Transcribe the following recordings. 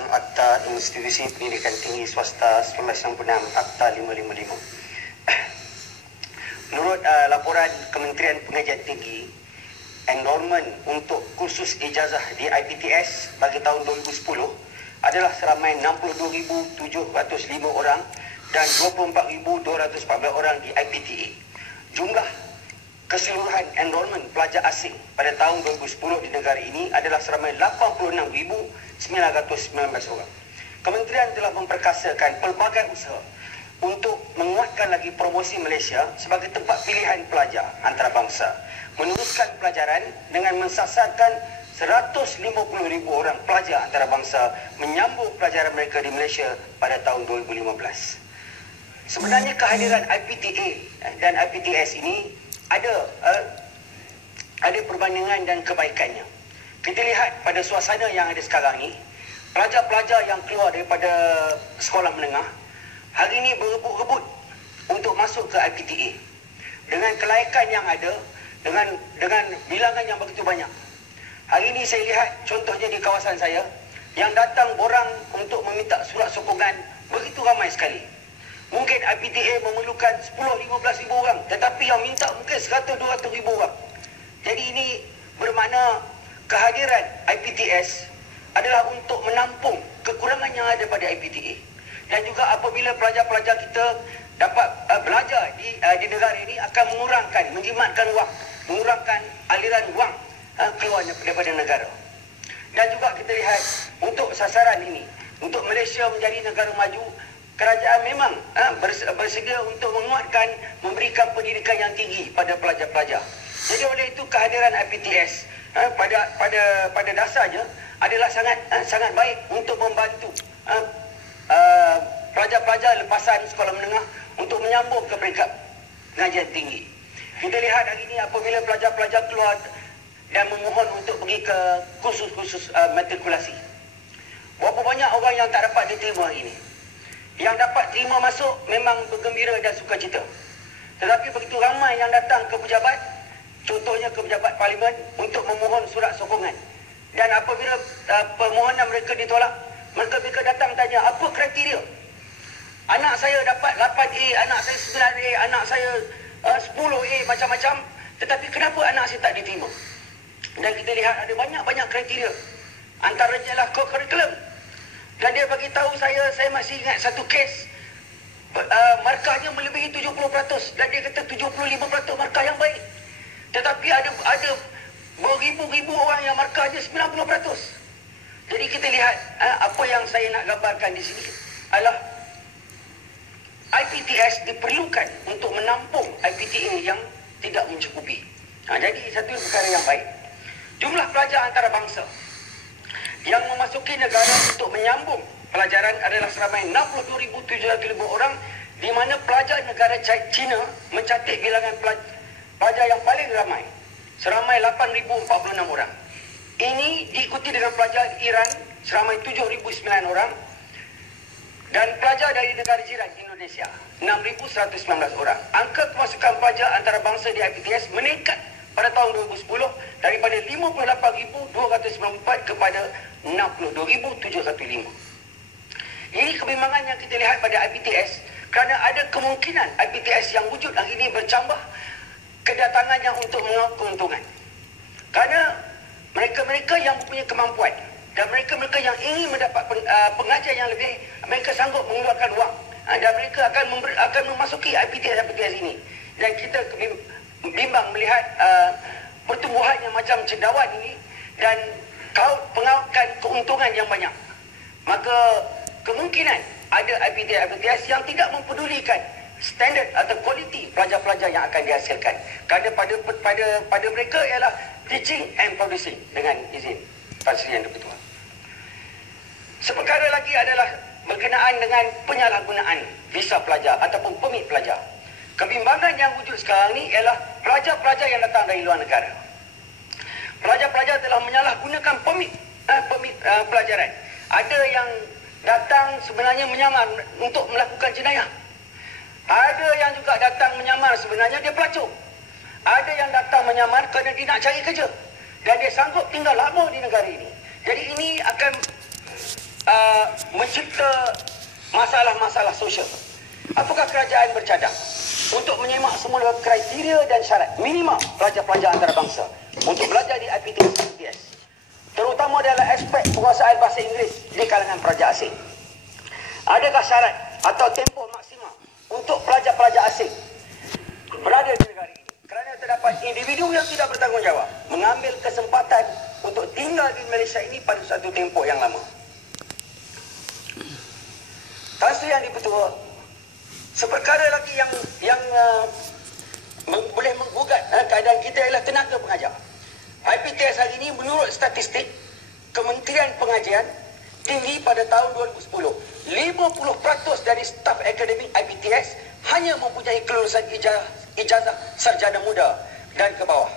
tentang Akta Institusi Pendidikan Tinggi Swasta 1966, Akta 555. Menurut laporan Kementerian Pengajian Tinggi, enrolment untuk kursus ijazah di IPTS bagi tahun 2010 adalah seramai 62,705 orang dan 24,214 orang di IPTA. Jumlah keseluruhan enrolment pelajar asing pada tahun 2010 di negara ini adalah seramai 86,919 orang. Kementerian telah memperkasakan pelbagai usaha untuk menguatkan lagi promosi Malaysia sebagai tempat pilihan pelajar antarabangsa, meneruskan pelajaran dengan mensasarkan 150,000 orang pelajar antarabangsa menyambung pelajaran mereka di Malaysia pada tahun 2015. Sebenarnya kehadiran IPTA dan IPTS ini ada perbandingan dan kebaikannya. Kita lihat pada suasana yang ada sekarang ni, pelajar-pelajar yang keluar daripada sekolah menengah hari ini berebut-rebut untuk masuk ke IPTA dengan kelaikan yang ada, dengan bilangan yang begitu banyak. Hari ini saya lihat contohnya di kawasan saya, yang datang borang untuk meminta surat sokongan begitu ramai sekali. Mungkin IPTA memerlukan 10-15 ribu orang, tetapi yang minta mungkin 100-200 ribu orang. Jadi ini bermakna kehadiran IPTS adalah untuk menampung kekurangan yang ada pada IPTA. Dan juga apabila pelajar-pelajar kita dapat belajar di negara ini, akan menjimatkan wang, mengurangkan aliran wang keluar daripada negara. Dan juga kita lihat untuk sasaran ini, untuk Malaysia menjadi negara maju, kerajaan memang bersedia untuk menguatkan, memberikan pendidikan yang tinggi pada pelajar-pelajar. Jadi oleh itu kehadiran IPTS pada dasarnya adalah sangat baik untuk membantu pelajar-pelajar lepasan sekolah menengah untuk menyambung ke peringkat pengajian tinggi. Kita lihat hari ini apabila pelajar-pelajar keluar dan memohon untuk pergi ke kursus-kursus matrikulasi, berapa banyak orang yang tak dapat diterima hari ini. Yang dapat terima masuk memang bergembira dan sukacita. Tetapi begitu ramai yang datang ke pejabat, contohnya ke pejabat parlimen, untuk memohon surat sokongan. Dan apabila permohonan mereka ditolak, mereka datang tanya, apa kriteria? Anak saya dapat 8A, anak saya 9A, anak saya 10A, macam-macam. Tetapi kenapa anak saya tak diterima? Dan kita lihat ada banyak-banyak kriteria. Antaranya adalah co-curriculum. Dan dia bagi tahu saya masih ingat satu kes, markahnya melebihi 70%. Dan dia kata 75% markah yang baik. Tetapi ada beribu-ribu orang yang markahnya 90%. Jadi kita lihat apa yang saya nak gambarkan di sini adalah IPTS diperlukan untuk menampung IPTA yang tidak mencukupi. Jadi satu perkara yang baik. Jumlah pelajar antarabangsa yang memasuki negara untuk menyambung pelajaran adalah seramai 62,705 orang, di mana pelajar negara China mencatat bilangan pelajar yang paling ramai, seramai 8,046 orang. Ini diikuti dengan pelajar Iran seramai 7,009 orang dan pelajar dari negara jiran Indonesia 6,119 orang. Angka kemasukan pelajar antarabangsa di IPTS meningkat pada tahun 2010 daripada 58,294 kepada 62,715. Ini kebimbangan yang kita lihat pada IPTS kerana ada kemungkinan IPTS yang wujud hari ini bercambah kedatangannya untuk mengaut keuntungan. Kerana mereka-mereka yang mempunyai kemampuan dan mereka-mereka yang ingin mendapat pengajian yang lebih, mereka sanggup mengeluarkan wang dan mereka akan memasuki IPTS ini. Dan kita bimbang melihat pertumbuhan yang macam cendawan ini dan pengautkan keuntungan yang banyak. Maka kemungkinan ada IPTS yang tidak mempedulikan standard atau kualiti pelajar-pelajar yang akan dihasilkan. Kerana pada mereka ialah teaching and producing, dengan izin Pak Sri Yang Di-Pertua. Seperkara lagi adalah berkenaan dengan penyalahgunaan visa pelajar ataupun permit pelajar. Kebimbangan yang wujud sekarang ni ialah pelajar-pelajar yang datang dari luar negara. Pelajar-pelajar telah menyalahgunakan permit pelajaran. Ada yang datang sebenarnya menyamar untuk melakukan jenayah. Ada yang juga datang menyamar sebenarnya dia pelacur. Ada yang datang menyamar kerana dia nak cari kerja dan dia sanggup tinggal lama di negara ini. Jadi ini akan mencipta masalah-masalah sosial. Apakah kerajaan bercadang untuk menyemak semula kriteria dan syarat minimal pelajar-pelajar antarabangsa untuk belajar di IPTS, terutama dalam aspek penguasaan bahasa Inggeris di kalangan pelajar asing? Adakah syarat atau tempoh maksimal untuk pelajar-pelajar asing berada di negara ini kerana terdapat individu yang tidak bertanggungjawab mengambil kesempatan untuk tinggal di Malaysia ini pada satu tempoh yang lama? Tan Sri Yang di-Pertua, seperkara lagi yang boleh menggugat keadaan kita ialah tenaga pengajar. IPTS hari ini menurut statistik Kementerian Pengajian tinggi pada tahun 2010, 50% dari staf akademik IPTS hanya mempunyai kelulusan ijazah sarjana muda dan ke bawah.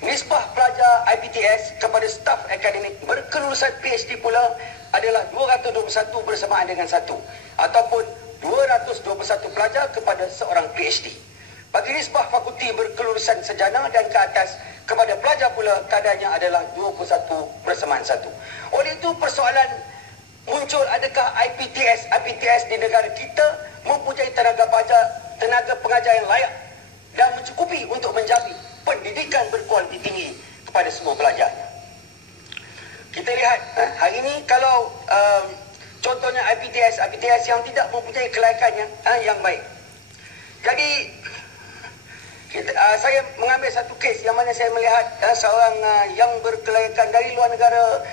Nisbah pelajar IPTS kepada staf akademik berkelulusan PhD pula adalah 221 bersamaan dengan 1, ataupun 221 pelajar kepada seorang PhD. Bagi nisbah fakulti berkelulusan sarjana dan ke atas kepada pelajar pula kadarnya adalah 21 bersamaan 1. Oleh itu persoalan muncul, adakah IPTS di negara kita mempunyai tenaga pengajar yang layak dan mencukupi untuk menjamin pendidikan berkualiti tinggi kepada semua pelajarnya. Kita lihat hari ini kalau contohnya IPTS yang tidak mempunyai kelayakan yang baik. Jadi saya mengambil satu kes yang mana saya melihat seorang yang berkelayakan dari luar negara,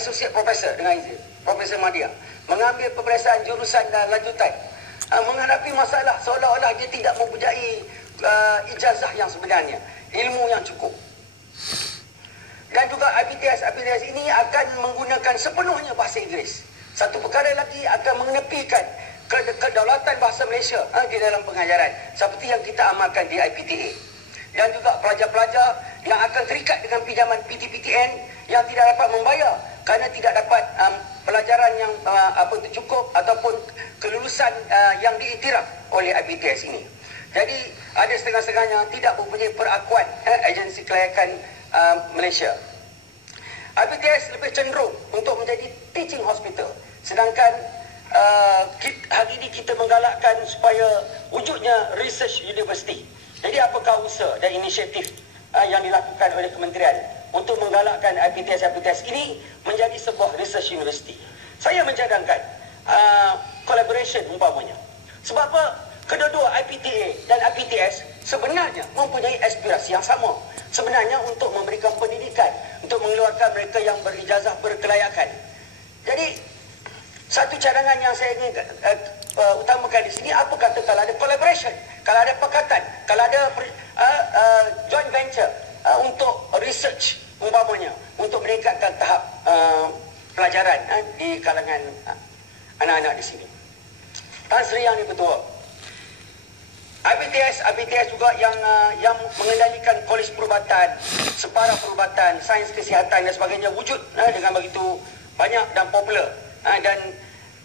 associate professor dengan izin, Profesor Madya, mengambil peperiksaan jurusan dan lanjutan, menghadapi masalah seolah-olah dia tidak mempunyai ijazah yang sebenarnya, ilmu yang cukup. Dan juga IPTS ini akan menggunakan sepenuhnya bahasa Inggeris. Satu perkara lagi akan mengenepikan kedaulatan bahasa Malaysia di dalam pengajaran seperti yang kita amalkan di IPTA. Dan juga pelajar-pelajar yang akan terikat dengan pinjaman PTPTN yang tidak dapat membayar kerana tidak dapat pelajaran yang cukup ataupun kelulusan yang diiktiraf oleh IPTS ini. Jadi ada setengah-setengahnya tidak mempunyai perakuan agensi kelayakan Malaysia. IPTS lebih cenderung untuk menjadi teaching hospital, sedangkan hari ini kita menggalakkan supaya wujudnya research university. Jadi apakah usaha dan inisiatif yang dilakukan oleh kementerian untuk menggalakkan IPTS ini menjadi sebuah research university? Saya mencadangkan collaboration umpamanya. Sebab apa? Kedua-dua IPTA dan IPTS sebenarnya mempunyai aspirasi yang sama. Sebenarnya untuk memberikan pendidikan, untuk mengeluarkan mereka yang berijazah berkelayakan. Jadi satu cadangan yang saya ingin utamakan di sini, apa kata kalau ada collaboration, kalau ada pakatan, kalau ada joint venture untuk research umpamanya, untuk meningkatkan tahap pelajaran di kalangan anak-anak di sini. Tan Sri Yang di-Pertua, IPTS juga yang mengendalikan kolej perubatan, separa perubatan, sains kesihatan dan sebagainya wujud dengan begitu banyak dan popular. Dan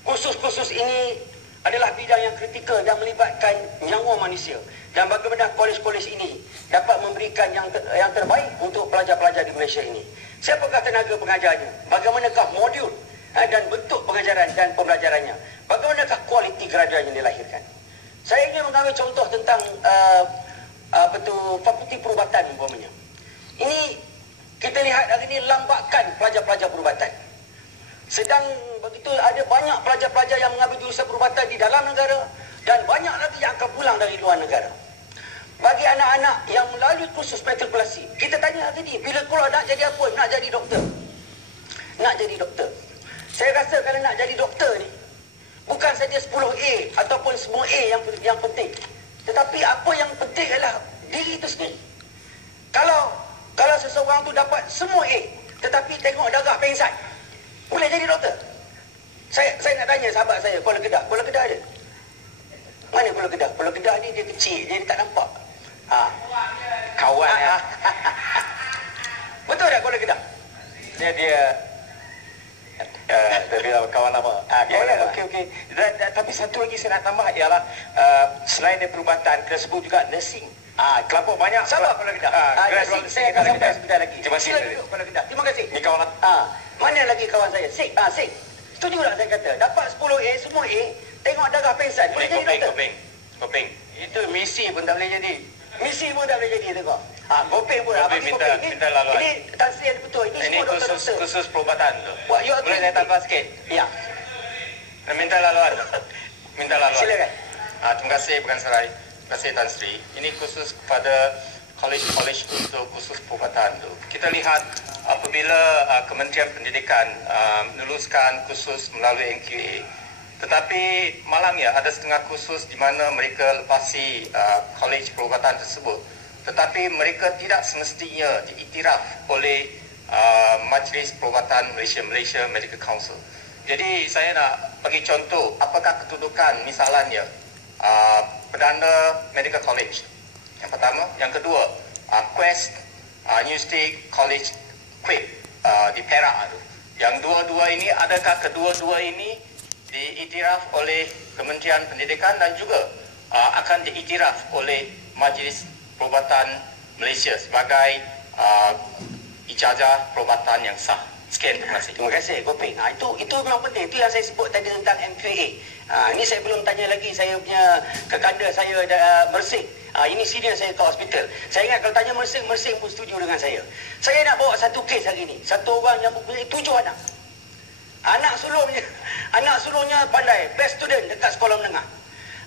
kursus-kursus ini adalah bidang yang kritikal dan melibatkan nyawa manusia. Dan bagaimana kolej-kolej ini dapat memberikan yang terbaik untuk pelajar-pelajar di Malaysia ini. Siapakah tenaga pengajarnya? Bagaimanakah modul dan bentuk pengajaran dan pembelajarannya? Bagaimanakah kualiti graduan yang dilahirkan? Saya ingin mengambil contoh tentang fakulti perubatan umpamanya. Ini kita lihat hari ini lambakan pelajar-pelajar perubatan. Sedang begitu ada banyak pelajar-pelajar yang mengambil jurusan perubatan di dalam negara dan banyak lagi yang akan pulang dari luar negara. Bagi anak-anak yang melalui kursus matrikulasi, kita tanya hari ini, bila keluar nak jadi apa? Nak jadi doktor. Nak jadi doktor. Saya rasa kalau nak jadi doktor ni, bukan saja 10A ataupun semua A yang penting. Tetapi apa yang penting adalah diri itu sendiri. Kalau seseorang tu dapat semua A, tetapi tengok darah pengsan, boleh jadi doktor? Saya nak tanya sahabat saya, Kuala Kedah ada? Mana Kuala Kedah? Kuala Kedah ni dia kecil, dia tak nampak. Kawan ya. Betul tak Kuala Kedah? Dia kawan lama. Okey. Tapi satu lagi saya nak tambah ialah selain dari perubatan, kita sebut juga nursing. Kelompok banyak. Sabar Kuala Kedah. Saya akan sampai sebentar lagi. Terima kasih. Kuala Kedah. Terima kasih. Ni kawan. Mana lagi kawan saya? Sik. Setuju tak saya kata? Dapat 10A, semua A, tengok darah pensan, boleh jadi doktor. Kopeng. Itu misi pun tak boleh jadi. Misi pun tak boleh jadi, tengok. Kopeng pun. Kopeng minta laluan. Ini Tan Sri yang betul. Ini semua doktor-doktor. Khusus perubatan tu. Boleh saya tambah sikit? Ya. Minta laluan. Silakan. Terima kasih Bukan Serai. Terima kasih Tan Sri. Ini khusus kepada college untuk khusus perubatan tu. Kita lihat apabila Kementerian Pendidikan meluluskan khusus melalui NQA, tetapi malangnya ada setengah khusus di mana mereka lepasi college perubatan tersebut, tetapi mereka tidak semestinya diiktiraf oleh Majlis Perubatan Malaysia Medical Council. Jadi saya nak bagi contoh apakah kedudukan misalnya Perdana Medical College yang pertama, yang kedua Quest University College Quip di Perak tu. Yang dua-dua ini, adakah kedua-dua ini diiktiraf oleh Kementerian Pendidikan dan juga akan diiktiraf oleh Majlis Perubatan Malaysia sebagai ijazah perubatan yang sah? Sekian, terima kasih. Terima kasih, Kopeng. Itu memang penting. Itu yang saya sebut tadi tentang MQA. Ini saya belum tanya lagi saya punya kekanda saya Mersing. Ini senior saya ke hospital. Saya ingat kalau tanya Mersing pun setuju dengan saya. Saya nak bawa satu kes hari ni. Satu orang yang mempunyai 7 anak. Anak sulungnya pandai, best student dekat sekolah menengah.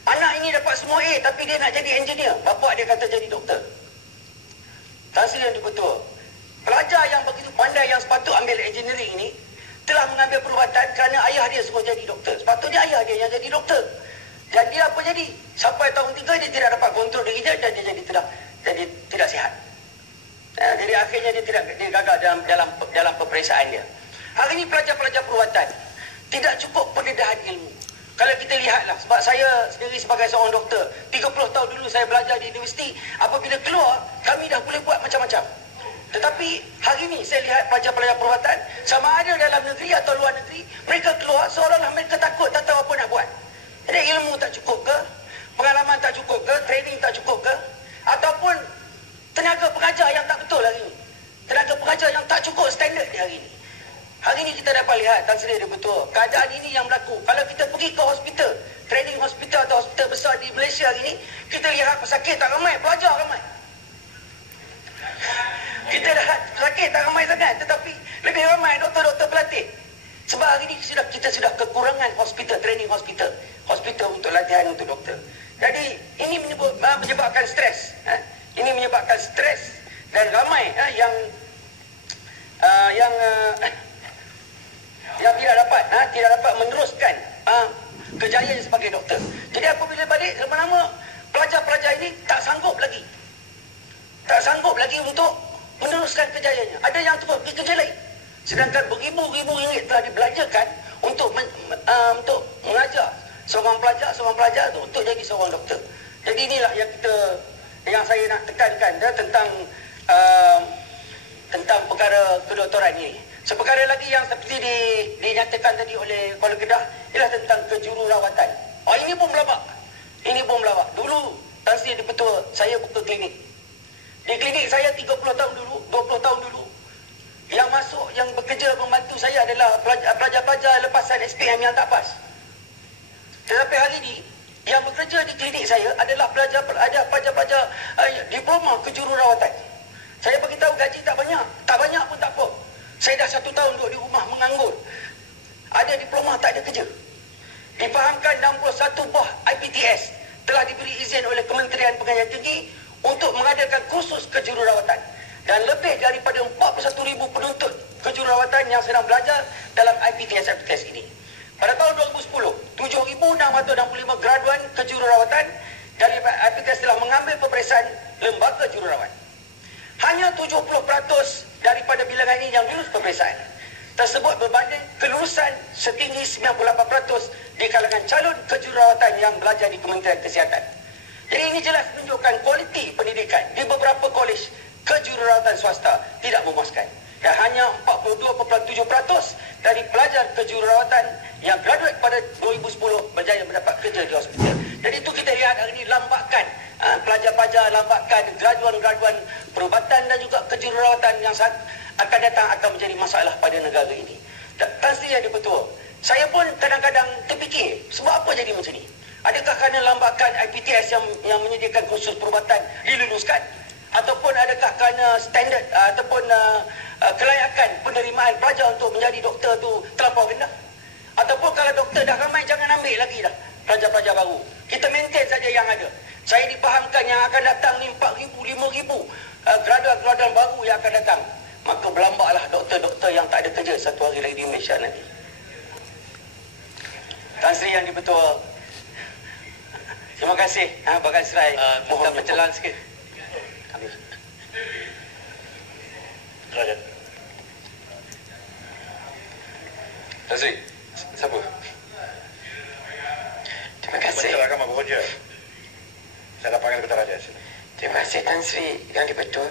Anak ini dapat semua A tapi dia nak jadi engineer. Bapak dia kata jadi doktor. Tasir yang betul. Pelajar yang begitu pandai yang sepatut ambil engineering ini telah mengambil perubatan kerana ayah dia semua jadi doktor. Sepatutnya ayah dia yang jadi doktor. Dan dia apa jadi? Sampai tahun 3 dia tidak dapat kontrol diri dia dan dia jadi tidak sihat. Jadi akhirnya dia gagal dalam peperiksaan dia. Hari ini pelajar-pelajar perubatan tidak cukup pendedahan ilmu. Kalau kita lihatlah, sebab saya sendiri sebagai seorang doktor, 30 tahun dulu saya belajar di universiti, apabila keluar, kami dah boleh buat macam-macam. Tetapi hari ini saya lihat pelajar-pelajar perubatan, sama ada dalam negeri atau luar negeri, mereka keluar seolah-olah mereka takut, tak tahu apa nak buat. Jadi ilmu tak cukup ke? Pengalaman tak cukup ke? Training tak cukup ke? Ataupun tenaga pengajar yang tak betul hari ini. Tenaga pengajar yang tak cukup standard di hari ini. Hari ini kita dapat lihat, Tan Sri dia betul. Keadaan ini yang berlaku. Kalau kita pergi ke hospital, training hospital atau hospital besar di Malaysia hari ini, kita lihat pesakit tak ramai, pelajar ramai. Kita lihat pesakit tak ramai sangat, tetapi lebih ramai doktor-doktor pelatih. Sebab hari ini kita sudah kekurangan hospital, training hospital. Hospital untuk latihan untuk doktor. Jadi ini menyebabkan stres. Ini menyebabkan stres dan ramai yang tidak dapat meneruskan kejayaan sebagai doktor. Jadi apabila balik lama-lama pelajar-pelajar ini tak sanggup lagi untuk meneruskan kejayaannya. Ada yang terus pergi kerja lain. Sedangkan beribu-ribu ringgit telah dibelanjakan untuk mengajar seorang pelajar untuk jadi seorang doktor. Jadi inilah yang saya nak tekankan tentang perkara kedoktoran ini. Seperkara lagi yang seperti dinyatakan tadi oleh Kuala Kedah ialah tentang kejururawatan. Ini pun melawak. Dulu Tan Sri betul, saya buka klinik. Di klinik saya 30 tahun dulu, 20 tahun dulu, yang masuk, yang bekerja membantu saya adalah pelajar-pelajar lepasan SPM yang tak pas. Tetapi hari ini yang bekerja di klinik saya adalah pelajar-pelajar diploma kejururawatan. Saya beritahu gaji tak banyak pun tak apa. Saya dah 1 tahun duduk di rumah menganggur. Ada diploma tak ada kerja. Difahamkan 61 buah IPTS telah diberi izin oleh Kementerian Pengajian Tinggi untuk mengadakan kursus kejururawatan. Dan lebih daripada 41,000 penuntut kejururawatan yang sedang belajar dalam IPTS ini. Pada tahun 2010, 7,665 graduan kejururawatan dari IPTS telah mengambil peperiksaan lembaga jururawat. Hanya 70% daripada bilangan ini yang lulus peperiksaan. Tersebut berbanding kelulusan setinggi 98% di kalangan calon kejururawatan yang belajar di Kementerian Kesihatan. Jadi ini jelas menunjukkan kualiti pendidikan di beberapa kolej kejururawatan swasta tidak memuaskan. Dan hanya 42.7% dari pelajar kejururawatan yang graduate pada 2010 berjaya mendapat kerja di hospital. Jadi itu kita lihat hari ini lambakan pelajar-pelajar, lambakan graduan-graduan perubatan dan juga kejururawatan yang akan datang akan menjadi masalah pada negara ini. Tan Sri yang betul. Saya pun kadang-kadang terfikir, sebab apa jadi macam ni? Adakah kerana lambakan IPTS yang menyediakan kursus perubatan diluluskan? Ataupun adakah kerana standard ataupun kelayakan penerimaan pelajar untuk menjadi doktor tu terlampau rendah? Ataupun kalau doktor dah ramai, jangan ambil lagi dah pelajar-pelajar baru. Kita maintain saja yang ada. Saya dipahamkan yang akan datang ni 4,000, 5,000 graduan-graduan baru yang akan datang. Maka berlambaklah doktor-doktor yang tak ada kerja satu hari lagi di Malaysia nanti. Tan Sri Yang di-Pertua, terima kasih Bagan Serai. Mohon berjalan sikit. Rajan. Tan Sri, siapa? Terima kasih. Masyarakat bekerja. Saya dapatkan Ketua Raja. Terima kasih Tan Sri Yang di-Pertua.